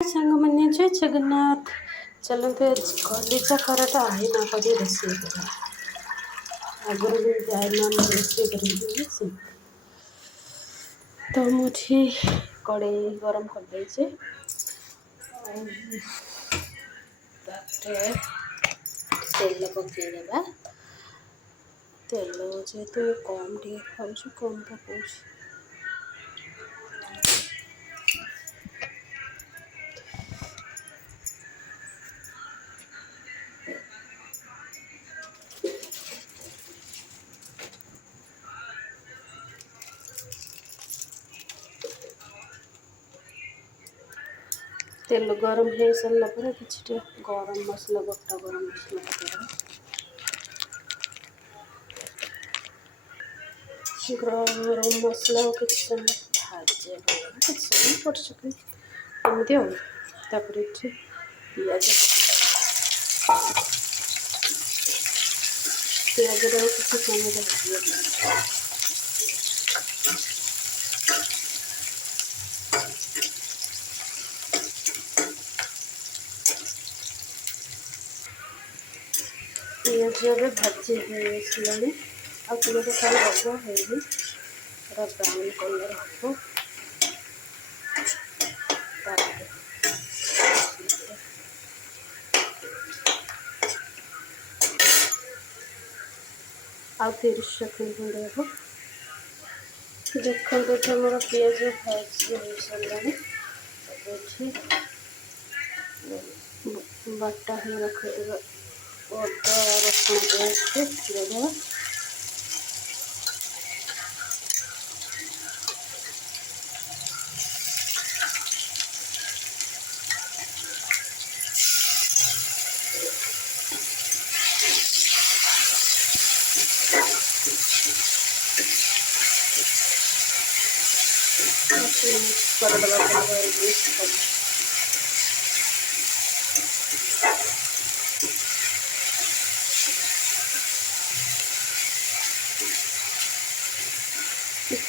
सांग म्हणजे जय जगन्नाथ। चलते कलिजा कराटा आहे ना कभी रोषे कर आगुरी भी जाए ना रोषे कर तो मुझे कड़े गरम कर दे तेल पकईदेवा। तेल जेहेतु कम टे खाऊ कम पकाऊ तेल गरम हो सारा पर कि गरम मसला गोटा गरम मसला गरम मसला कि भाजे कि पट सकते एमती आपर पिज पिज कि समय भाजी पिज भाजी आसलानी आगे खाली हम है पूरा ब्राउन कलर हम आ 30 सेकेंड खंडे हम देखते मोर पिज भाजी हो सारे बाटा ही रखिदेवा अदा रसुण पेस्ट देदेवा।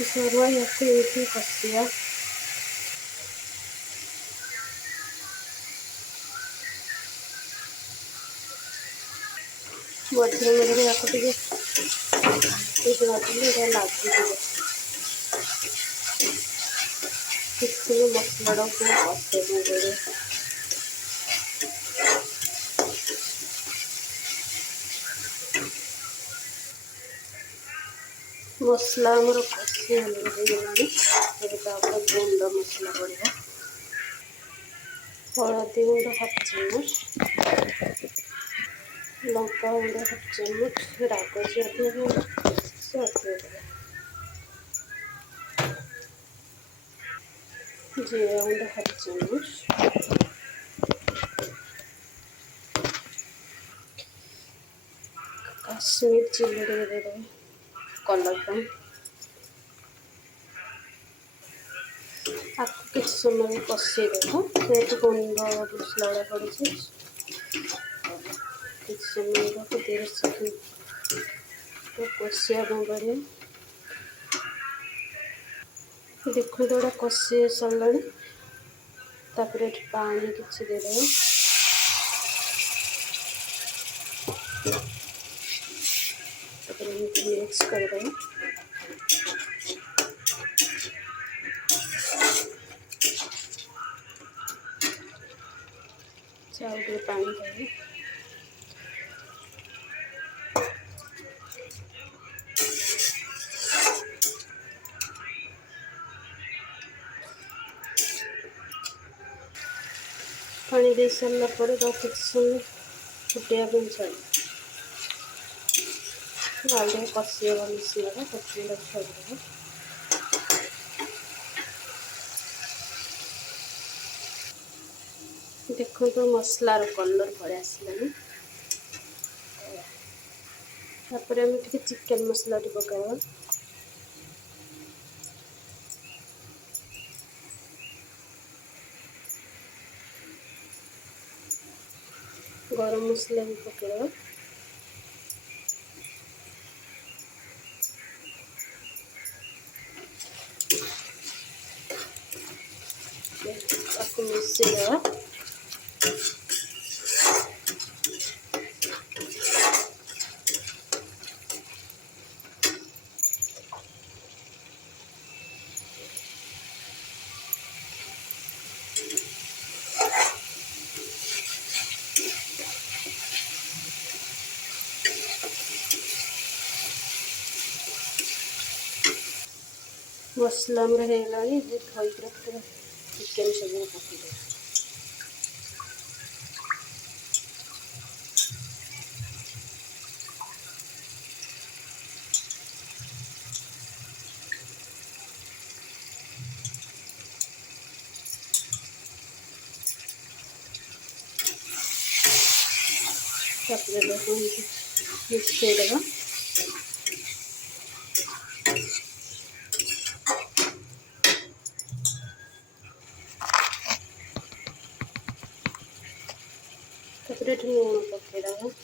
सरुआ ये कसिया मझे मझे या लगे किसी मसला कसे मसला आमर कषि गला गुंड मसला पड़ा हलदी गुंड हाफ चामच लंका गुंड हाफ चामच राग जीरा गुंड हाफ चामच काश्मीर चिली दे कलर आपको किसी समय कषेदेव जेहेतु गुंड मसला गुड़ा पड़ी किसी समय 30 सेकेंड कषिया बढ़िया देखो थोड़ा कषि सारा पानी किसी देदेव मिक्स करदेव चाउल पानी देवी पानी दे सारा पर किसी समय फुटाया छाड़ आलू कषिया मसला कचुड़ा छाड़देव देखो तो मसलार कलर पड़े आसलानी चिकेन मसला पकावा गरम मसला भी पकावा आपको मिसेदेवा मसला आमर होगलानी धोई पूरा चिकेन सब पकईदे मिक्स करदेगा लूण पकईदेगा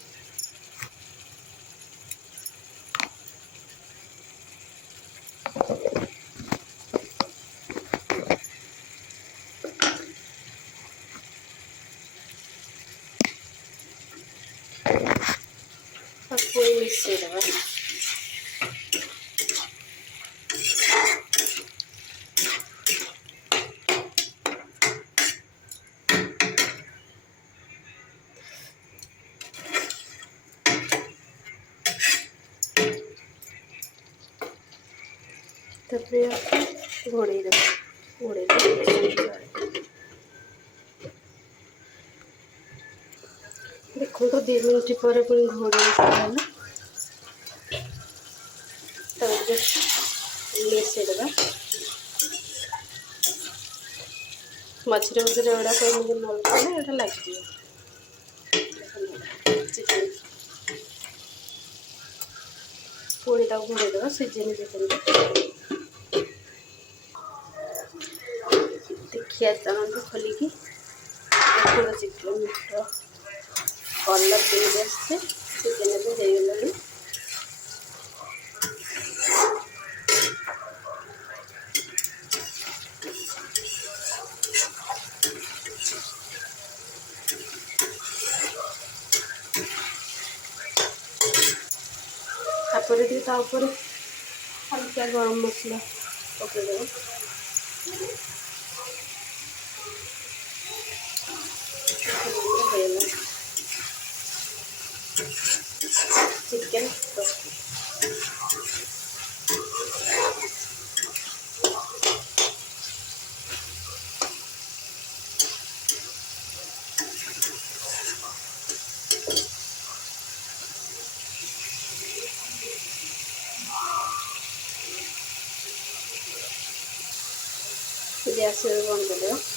मिक्स करदेगा घोड़े घोड़े देखो तो 2 मिनट पर पुणी घोड़े मिसेदेगा मझे मझे एड़ा कहीं नलगे लगे चिकेन पुणी घोड़ेदेगा सीझे देखिए चलते खोलिकी देखो चिकेन कलर केमी आसছে चिकेन भी होगलानी तापर हल्का गरम मसला पकईदेगा चिकेन गैस बंद कर देगा